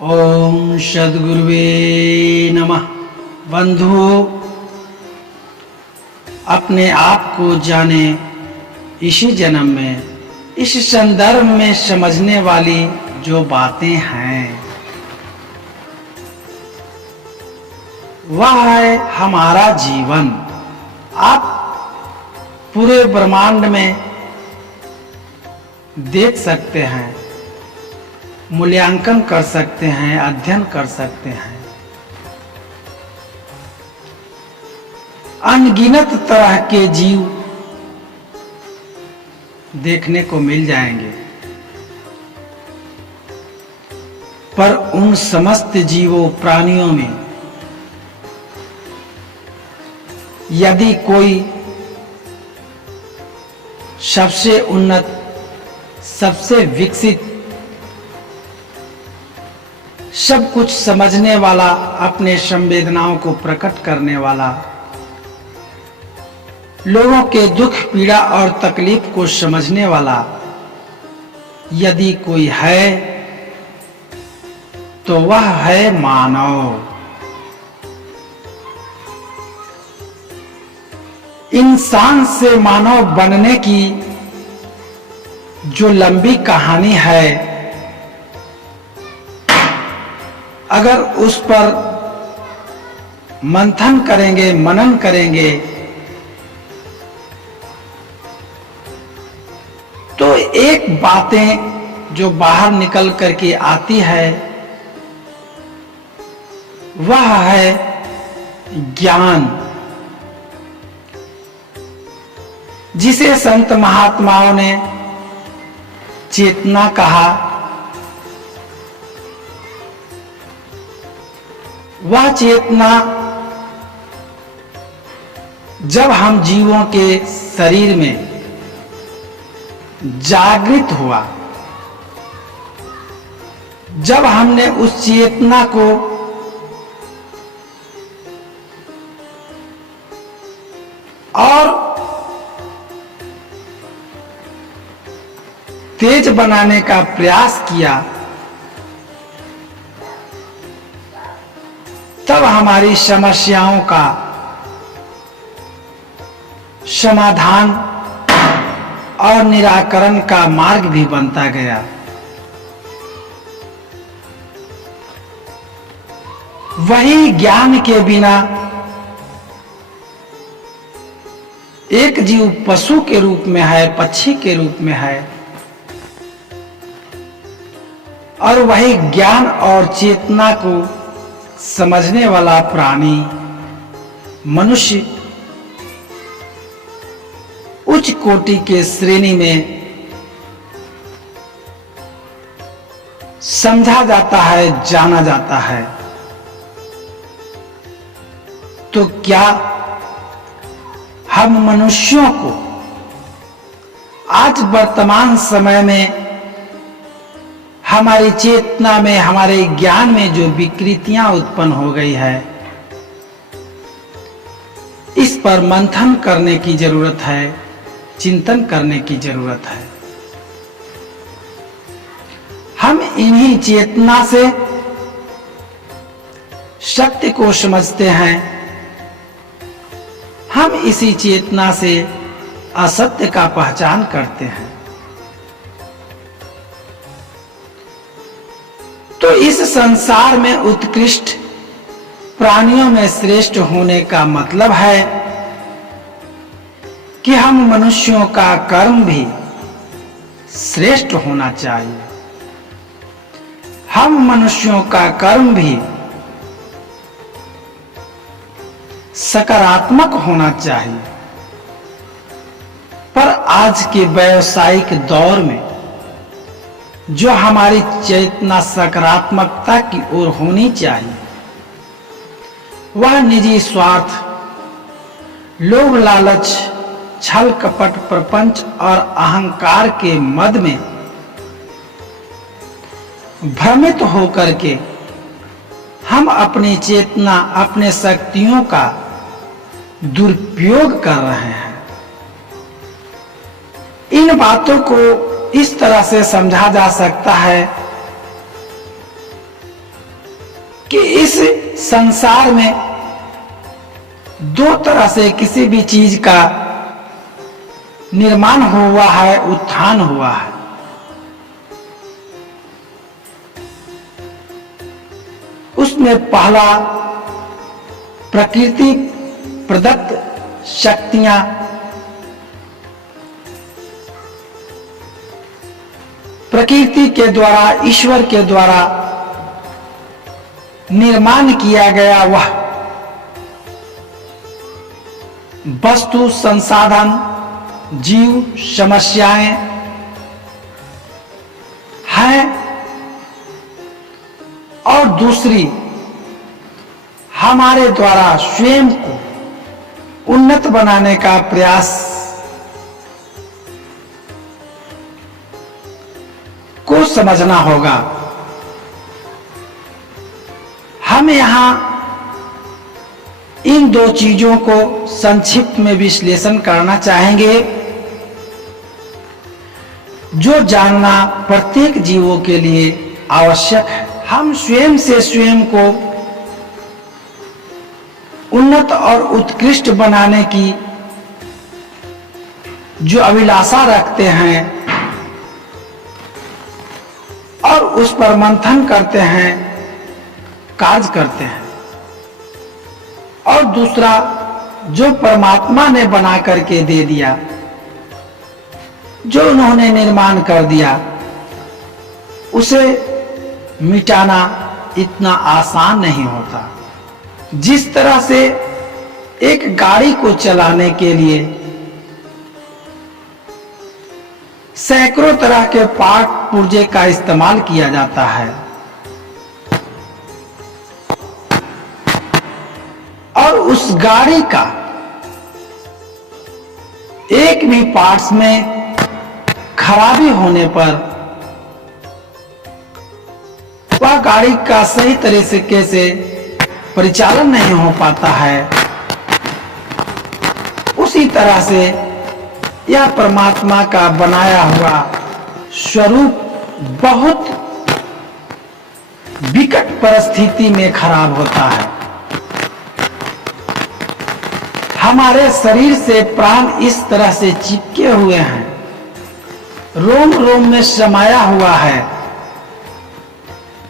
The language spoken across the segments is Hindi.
ओम सद्गुरुवे नमः। बंधुओं, अपने आप को जाने इसी जन्म में, इस संदर्भ में समझने वाली जो बातें हैं वह है हमारा जीवन। आप पूरे ब्रह्मांड में देख सकते हैं, मूल्यांकन कर सकते हैं, अध्ययन कर सकते हैं। अनगिनत तरह के जीव देखने को मिल जाएंगे, पर उन समस्त जीवों प्राणियों में यदि कोई सबसे उन्नत, सबसे विकसित, सब कुछ समझने वाला, अपने संवेदनाओं को प्रकट करने वाला, लोगों के दुख, पीड़ा और तकलीफ को समझने वाला यदि कोई है तो वह है मानव। इंसान से मानव बनने की जो लंबी कहानी है, अगर उस पर मंथन करेंगे, मनन करेंगे, तो एक बातें जो बाहर निकल करके आती है वह है ज्ञान, जिसे संत महात्माओं ने चेतना कहा। वह चेतना जब हम जीवों के शरीर में जागृत हुआ, जब हमने उस चेतना को और तेज बनाने का प्रयास किया, तब हमारी समस्याओं का समाधान और निराकरण का मार्ग भी बनता गया। वही ज्ञान के बिना एक जीव पशु के रूप में है, पक्षी के रूप में है, और वही ज्ञान और चेतना को समझने वाला प्राणी मनुष्य उच्च कोटि के श्रेणी में समझा जाता है, जाना जाता है। तो क्या हम मनुष्यों को आज वर्तमान समय में हमारी चेतना में, हमारे ज्ञान में जो विकृतियां उत्पन्न हो गई है, इस पर मंथन करने की जरूरत है, चिंतन करने की जरूरत है। हम इन्हीं चेतना से सत्य को समझते हैं, हम इसी चेतना से असत्य का पहचान करते हैं। तो इस संसार में उत्कृष्ट प्राणियों में श्रेष्ठ होने का मतलब है कि हम मनुष्यों का कर्म भी श्रेष्ठ होना चाहिए। हम मनुष्यों का कर्म भी सकारात्मक होना चाहिए। पर आज के व्यावसायिक दौर में जो हमारी चेतना सकारात्मकता की ओर होनी चाहिए, वह निजी स्वार्थ, लोभ, लालच, छल, कपट, प्रपंच और अहंकार के मद में भ्रमित होकर के हम अपनी चेतना, अपने शक्तियों का दुरुपयोग कर रहे हैं। इन बातों को इस तरह से समझा जा सकता है कि इस संसार में दो तरह से किसी भी चीज का निर्माण हुआ है, उत्थान हुआ है। उसमें पहला प्रकृति प्रदत्त शक्तियां, प्रकृति के द्वारा, ईश्वर के द्वारा निर्माण किया गया वह वस्तु, संसाधन, जीव, समस्याएं हैं, और दूसरी हमारे द्वारा स्वयं को उन्नत बनाने का प्रयास को समझना होगा। हम यहां इन दो चीजों को संक्षिप्त में विश्लेषण करना चाहेंगे, जो जानना प्रत्येक जीवों के लिए आवश्यक है। हम स्वयं से स्वयं को उन्नत और उत्कृष्ट बनाने की जो अभिलाषा रखते हैं और उस पर मंथन करते हैं, कार्य करते हैं, और दूसरा जो परमात्मा ने बना करके दे दिया, जो उन्होंने निर्माण कर दिया, उसे मिटाना इतना आसान नहीं होता। जिस तरह से एक गाड़ी को चलाने के लिए सैकड़ों तरह के पार्ट पुर्जे का इस्तेमाल किया जाता है, और उस गाड़ी का एक भी पार्ट्स में खराबी होने पर वह गाड़ी का सही तरीके से परिचालन नहीं हो पाता है। उसी तरह से यह परमात्मा का बनाया हुआ स्वरूप बहुत विकट परिस्थिति में खराब होता है। हमारे शरीर से प्राण इस तरह से चिपके हुए हैं, रोम रोम में समाया हुआ है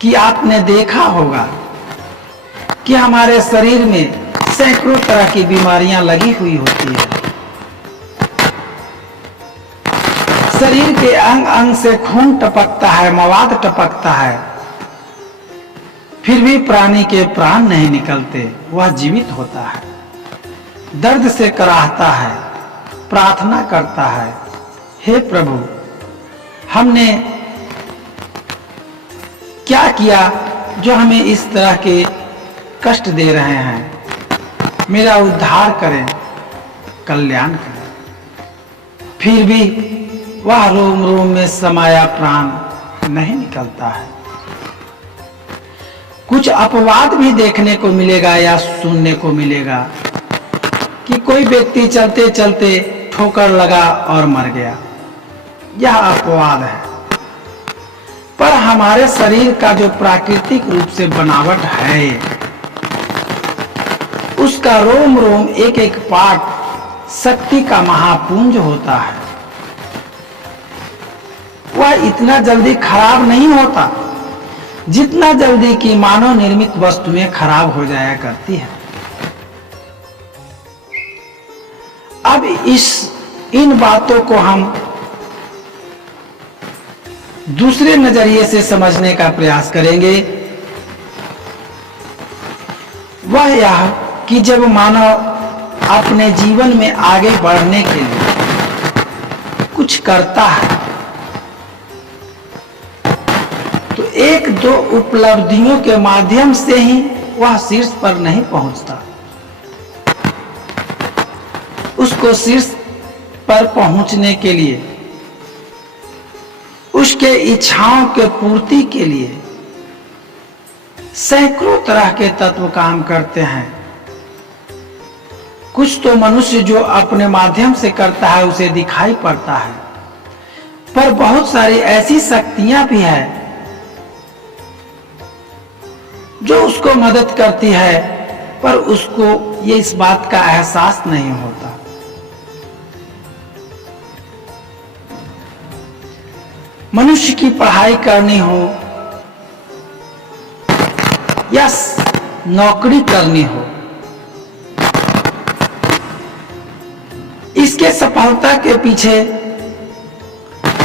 कि आपने देखा होगा कि हमारे शरीर में सैकड़ों तरह की बीमारियां लगी हुई होती है। शरीर के अंग अंग से खून टपकता है, मवाद टपकता है, फिर भी प्राणी के प्राण नहीं निकलते, वह जीवित होता है, दर्द से कराहता है, प्रार्थना करता है, हे प्रभु हमने क्या किया जो हमें इस तरह के कष्ट दे रहे हैं, मेरा उद्धार करें, कल्याण करें। फिर भी वह रोम रोम में समाया प्राण नहीं निकलता है। कुछ अपवाद भी देखने को मिलेगा या सुनने को मिलेगा कि कोई व्यक्ति चलते चलते ठोकर लगा और मर गया, यह अपवाद है। पर हमारे शरीर का जो प्राकृतिक रूप से बनावट है, उसका रोम रोम एक एक पार्ट शक्ति का महापुंज होता है। वह इतना जल्दी खराब नहीं होता जितना जल्दी की मानव निर्मित वस्तुएं खराब हो जाया करती है। अब इन बातों को हम दूसरे नजरिए से समझने का प्रयास करेंगे। वह यह कि जब मानव अपने जीवन में आगे बढ़ने के लिए कुछ करता है तो एक दो उपलब्धियों के माध्यम से ही वह शीर्ष पर नहीं पहुंचता। उसको शीर्ष पर पहुंचने के लिए, उसके इच्छाओं के पूर्ति के लिए सैकड़ों तरह के तत्व काम करते हैं। कुछ तो मनुष्य जो अपने माध्यम से करता है उसे दिखाई पड़ता है, पर बहुत सारी ऐसी शक्तियां भी है जो उसको मदद करती है, पर उसको ये इस बात का एहसास नहीं होता। मनुष्य की पढ़ाई करनी हो या नौकरी करनी हो, इसके सफलता के पीछे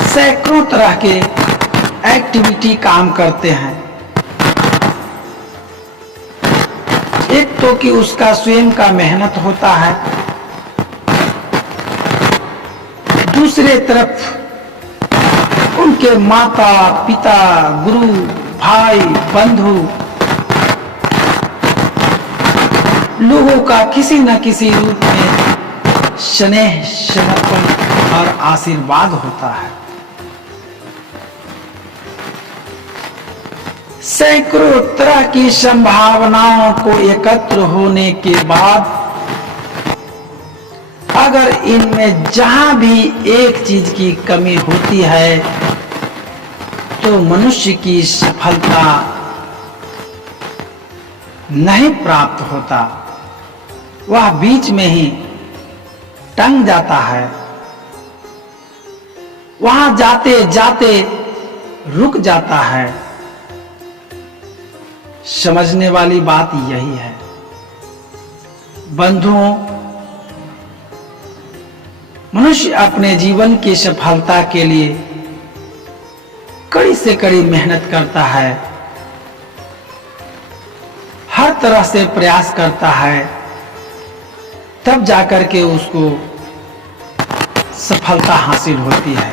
सैकड़ों तरह के एक्टिविटी काम करते हैं। एक तो कि उसका स्वयं का मेहनत होता है, दूसरे तरफ उनके माता पिता, गुरु, भाई, बंधु, लोगों का किसी न किसी रूप में स्नेह, समर्पण और आशीर्वाद होता है। सैकड़ों तरह की संभावनाओं को एकत्र होने के बाद अगर इनमें जहां भी एक चीज की कमी होती है तो मनुष्य की सफलता नहीं प्राप्त होता, वह बीच में ही टंग जाता है, वहां जाते जाते रुक जाता है। समझने वाली बात यही है बंधुओं, मनुष्य अपने जीवन की सफलता के लिए कड़ी से कड़ी मेहनत करता है, हर तरह से प्रयास करता है, तब जाकर के उसको सफलता हासिल होती है।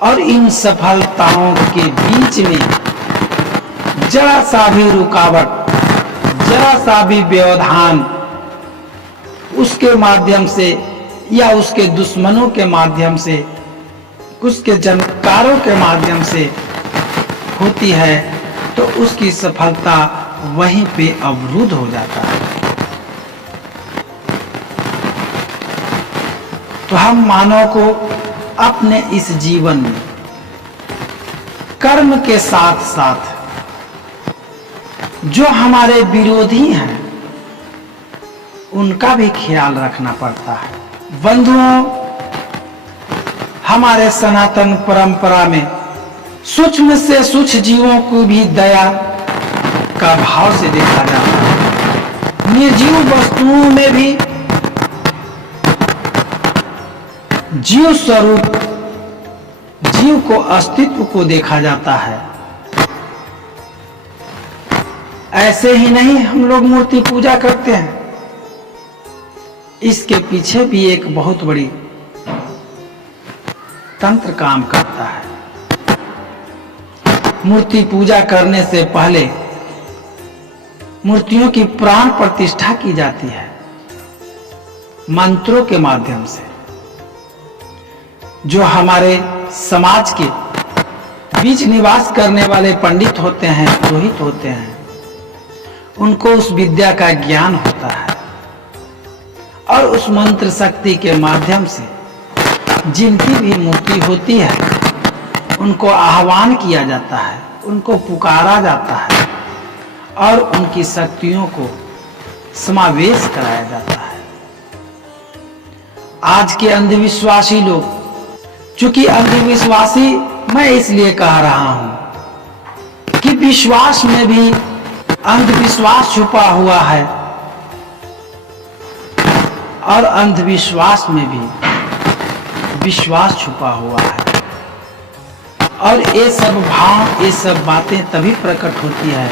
और इन सफलताओं के बीच में जरा सा भी रुकावट, जरा सा भी व्यवधान उसके माध्यम से या उसके दुश्मनों के माध्यम से, उसके जानकारों के माध्यम से होती है तो उसकी सफलता वहीं पे अवरुद्ध हो जाता है। तो हम मानव को अपने इस जीवन में कर्म के साथ साथ जो हमारे विरोधी हैं उनका भी ख्याल रखना पड़ता है। बंधुओं, हमारे सनातन परंपरा में सूक्ष्म से सूक्ष्म जीवों को भी दया का भाव से देखा जाता है। निर्जीव वस्तुओं में भी जीव स्वरूप, जीव को अस्तित्व को देखा जाता है। ऐसे ही नहीं हम लोग मूर्ति पूजा करते हैं, इसके पीछे भी एक बहुत बड़ी तंत्र काम करता है। मूर्ति पूजा करने से पहले मूर्तियों की प्राण प्रतिष्ठा की जाती है मंत्रों के माध्यम से। जो हमारे समाज के बीच निवास करने वाले पंडित होते हैं, पुरोहित होते हैं, उनको उस विद्या का ज्ञान होता है और उस मंत्र शक्ति के माध्यम से जिनकी भी मूर्ति होती है उनको आह्वान किया जाता है, उनको पुकारा जाता है और उनकी शक्तियों को समावेश कराया जाता है। आज के अंधविश्वासी लोग, चूंकि अंधविश्वासी मैं इसलिए कह रहा हूं कि विश्वास में भी अंधविश्वास छुपा हुआ है और अंधविश्वास में भी विश्वास छुपा हुआ है। और ये सब भाव, ये सब बातें तभी प्रकट होती है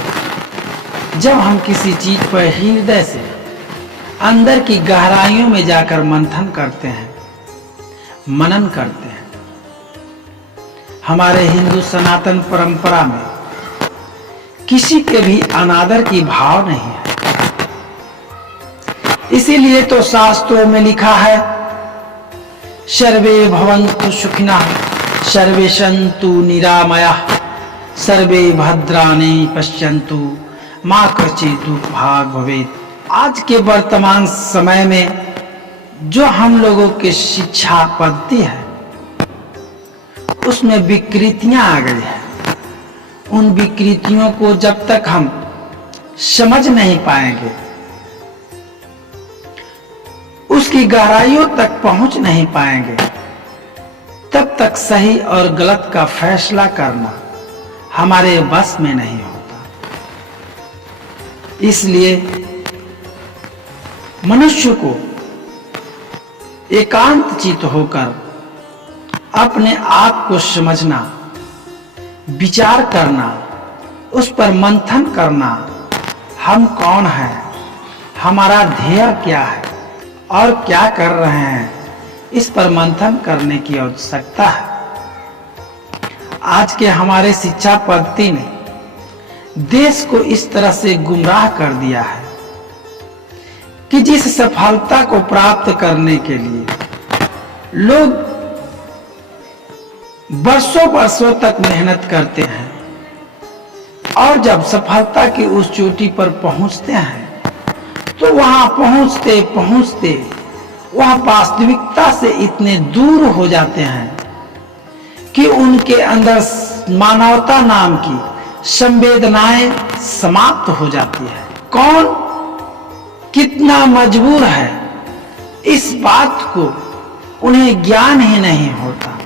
जब हम किसी चीज पर हृदय से अंदर की गहराइयों में जाकर मंथन करते हैं, मनन करते हैं। हमारे हिंदू सनातन परंपरा में किसी के भी अनादर की भाव नहीं है। इसीलिए तो शास्त्रों में लिखा है, सर्वे भवन्तु सुखिनः, सर्वे सन्तु निरामयाः, सर्वे भद्राणि पश्यन्तु, मा कश्चित् दुःखभाग् भवेत्। आज के वर्तमान समय में जो हम लोगों की शिक्षा पद्धति है उसमें विकृतियां आ गई है। उन विकृतियों को जब तक हम समझ नहीं पाएंगे, उसकी गहराइयों तक पहुंच नहीं पाएंगे, तब तक सही और गलत का फैसला करना हमारे बस में नहीं होता। इसलिए मनुष्य को एकांत चित्त होकर अपने आप को समझना, विचार करना, उस पर मंथन करना, हम कौन हैं, हमारा ध्येय क्या है और क्या कर रहे हैं, इस पर मंथन करने की आवश्यकता है। आज के हमारे शिक्षा पद्धति ने देश को इस तरह से गुमराह कर दिया है कि जिस सफलता को प्राप्त करने के लिए लोग वर्षों वर्षों तक मेहनत करते हैं और जब सफलता की उस चोटी पर पहुंचते हैं तो वहां पहुंचते पहुंचते वह वास्तविकता से इतने दूर हो जाते हैं कि उनके अंदर मानवता नाम की संवेदनाएं समाप्त हो जाती है। कौन कितना मजबूर है, इस बात को उन्हें ज्ञान ही नहीं होता।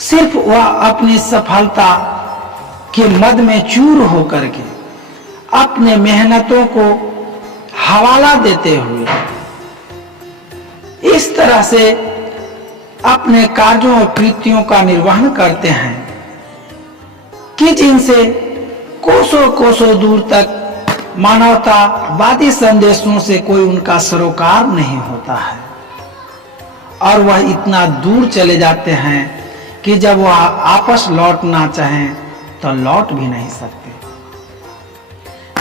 सिर्फ वह अपनी सफलता के मद में चूर होकर के अपने मेहनतों को हवाला देते हुए इस तरह से अपने कार्यों और कृत्यों का निर्वहन करते हैं कि जिनसे कोसों कोसों दूर तक मानवतावादी संदेशों से कोई उनका सरोकार नहीं होता है और वह इतना दूर चले जाते हैं कि जब वह आपस लौटना चाहें तो लौट भी नहीं सकते।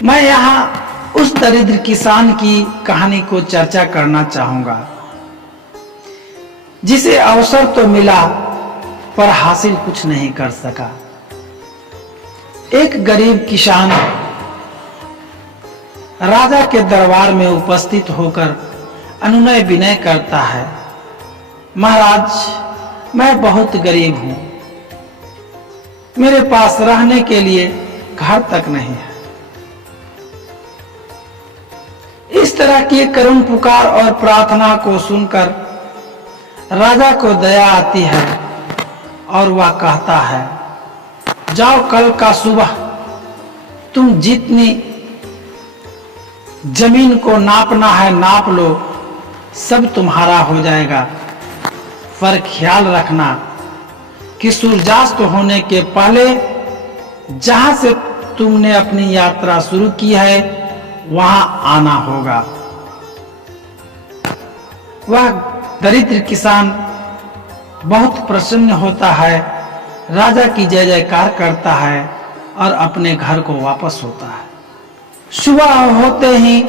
मैं यहाँ उस दरिद्र किसान की कहानी को चर्चा करना चाहूंगा जिसे अवसर तो मिला पर हासिल कुछ नहीं कर सका। एक गरीब किसान राजा के दरबार में उपस्थित होकर अनुनय विनय करता है, महाराज, मैं बहुत गरीब हूं, मेरे पास रहने के लिए घर तक नहीं है। इस तरह की करुण पुकार और प्रार्थना को सुनकर राजा को दया आती है और वह कहता है, जाओ कल का सुबह तुम जितनी जमीन को नापना है नाप लो, सब तुम्हारा हो जाएगा। पर ख्याल रखना कि सूर्यास्त होने के पहले जहां से तुमने अपनी यात्रा शुरू की है वहां आना होगा। वह दरिद्र किसान बहुत प्रसन्न होता है, राजा की जय जयकार करता है और अपने घर को वापस होता है। सुबह होते ही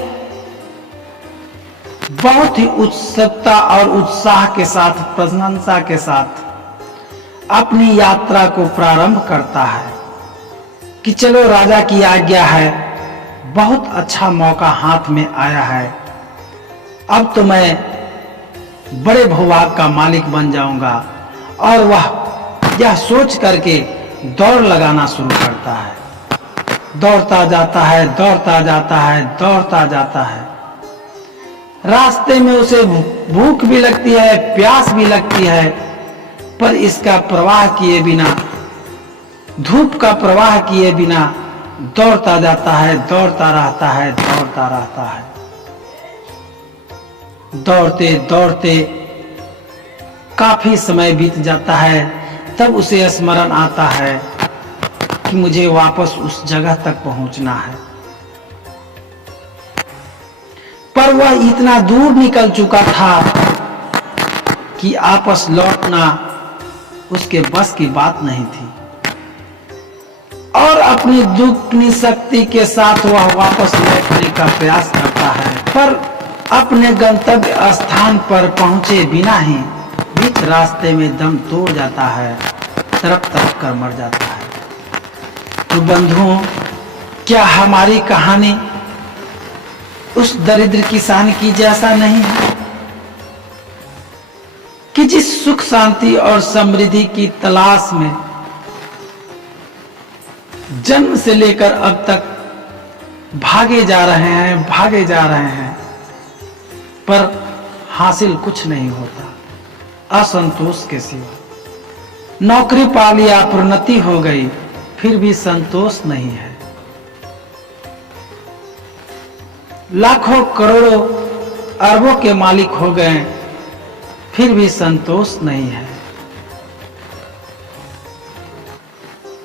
बहुत ही उत्सुकता और उत्साह के साथ, प्रशंसा के साथ अपनी यात्रा को प्रारंभ करता है कि चलो राजा की आज्ञा है, बहुत अच्छा मौका हाथ में आया है, अब तो मैं बड़े भूभाग का मालिक बन जाऊंगा। और वह यह सोच करके दौड़ लगाना शुरू करता है। दौड़ता जाता है, दौड़ता जाता है, दौड़ता जाता है। रास्ते में उसे भूख भी लगती है, प्यास भी लगती है, पर इसका प्रवाह किए बिना, धूप का प्रवाह किए बिना दौड़ता जाता है, दौड़ता रहता है, दौड़ता रहता है। दौड़ते दौड़ते काफी समय बीत जाता है, तब उसे स्मरण आता है कि मुझे वापस उस जगह तक पहुंचना है। पर वह इतना दूर निकल चुका था कि आपस लौटना उसके बस की बात नहीं थी और अपनी दुगनी शक्ति के साथ वह वापस लौटने का प्रयास करता है, पर अपने गंतव्य स्थान पर पहुंचे बिना ही बीच रास्ते में दम तोड़ जाता है, तड़प तड़प कर मर जाता है। तो बंधुओं, क्या हमारी कहानी उस दरिद्र किसान की जैसा नहीं है कि जिस सुख शांति और समृद्धि की तलाश में जन्म से लेकर अब तक भागे जा रहे हैं, पर हासिल कुछ नहीं होता, असंतोष के सिवा। नौकरी पा लिया, प्रोन्नति हो गई, फिर भी संतोष नहीं है। लाखों करोड़ों अरबों के मालिक हो गए, फिर भी संतोष नहीं है।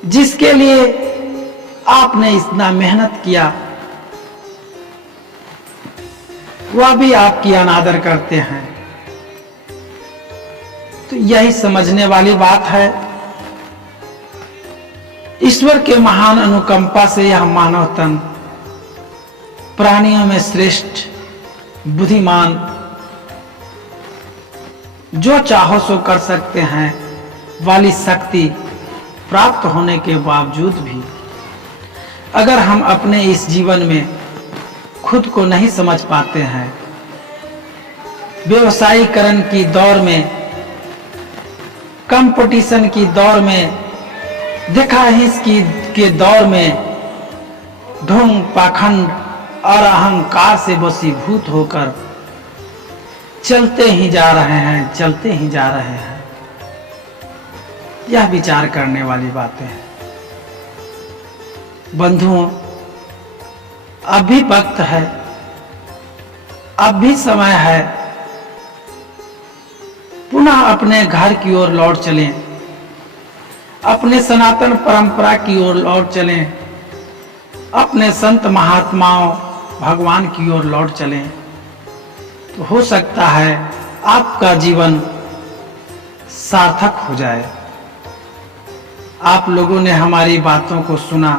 जिसके लिए आपने इतना मेहनत किया, वह भी आपकी अनादर करते हैं। तो यही समझने वाली बात है। ईश्वर के महान अनुकंपा से यह मानव तन प्राणियों में श्रेष्ठ, बुद्धिमान, जो चाहो सो कर सकते हैं वाली शक्ति प्राप्त होने के बावजूद भी अगर हम अपने इस जीवन में खुद को नहीं समझ पाते हैं, व्यवसायीकरण की दौर में, कंपटीशन की दौर में, दिखाहिश के दौर में ढोंग, पाखंड और अहंकार से वशीभूत होकर चलते ही जा रहे हैं। यह विचार करने वाली बातें हैं। बंधुओं, अब भी वक्त है, अब भी समय है, पुनः अपने घर की ओर लौट चलें, अपने सनातन परंपरा की ओर लौट चलें, अपने संत महात्माओं भगवान की ओर लौट चलें। तो हो सकता है आपका जीवन सार्थक हो जाए। आप लोगों ने हमारी बातों को सुना,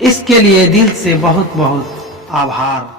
इसके लिए दिल से बहुत बहुत आभार।